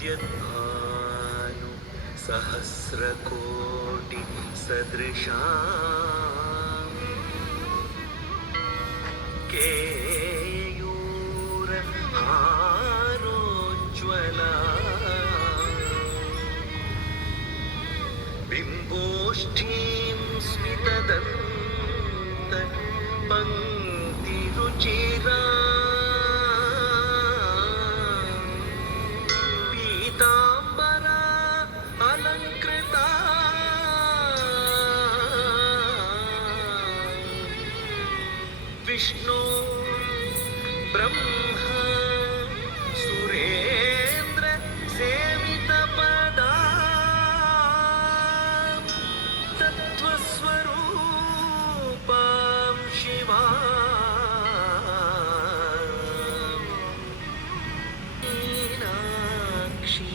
विद्यद्भानु सहस्रकोटि सदृशा केयूरहारोज्ज्वला बिम्बोष्ठीं स्मितदन्त पङ्क्तिरुचिरा पीताम्बरा अलङ्कृता विष्णु ब्रह्मा सुरेन्द्र सेवितपदा तत्त्वस्वरूपां शिवा मीनाक्षी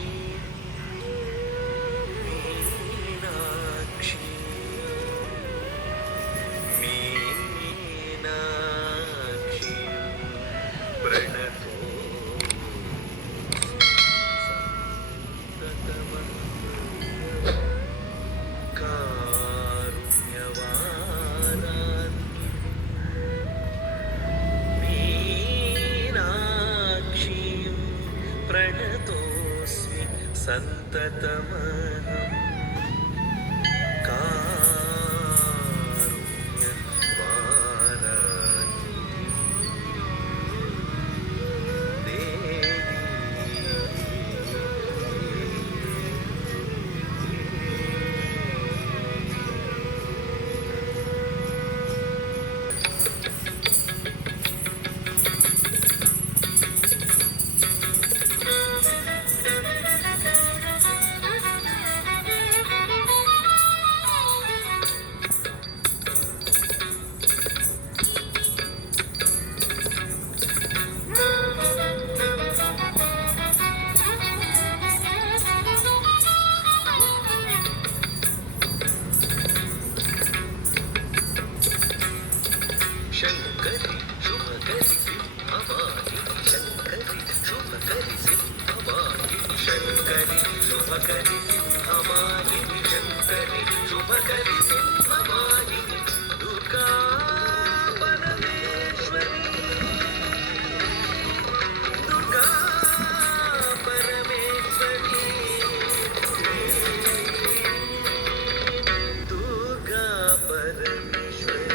मीनाक्षी मीनाक्षी प्रणतो कारुण्यवारान्य मीनाक्षीं प्रणतोऽस्मि सन्ततमहम् शङ्करि शुभकरि सिंहवाहिनि शङ्करि शुभकरि सिंहवाहिनि शङ्करि शुभकरि सिंहवाहिनि शङ्करि शुभकरि सिंहवाहिनि दुर्गा परमेश्वरी दुर्गा परमेश्वरी दुर्गा परमेश्वरी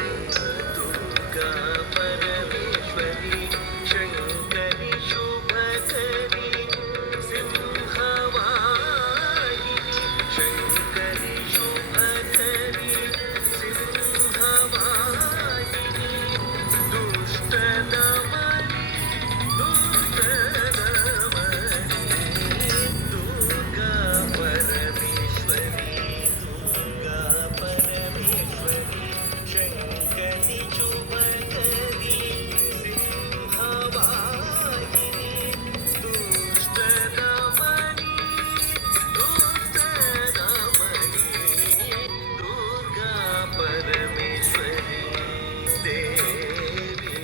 परमेश्वरी शङ्करि शुभकरि सिंहवाहिनि शङ्करि शुभकरि सिंहवाहिनि दुष्टदमनि दुष्टदमनि दुर्गा परमेश्वरी दुर्गा परमेश्वरी शङ्करि शुभकरि सिंहवाहिनि दुष्टदमनि दुष्टदमनि दुर्गा परमेश्वरी देवी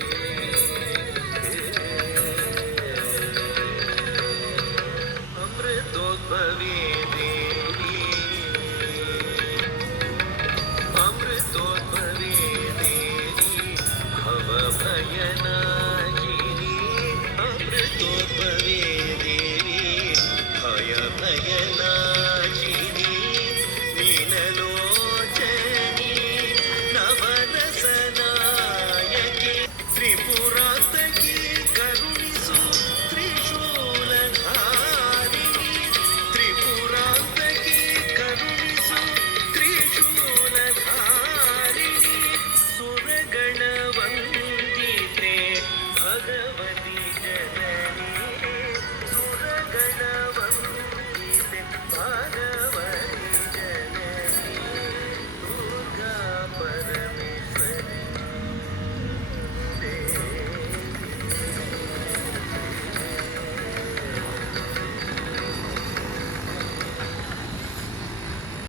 अमृतोद्भवी देवी अमृतोद्भवी देवी भवभयनाशिनी अमृतोद्भवी देवी भयभयनाशिनी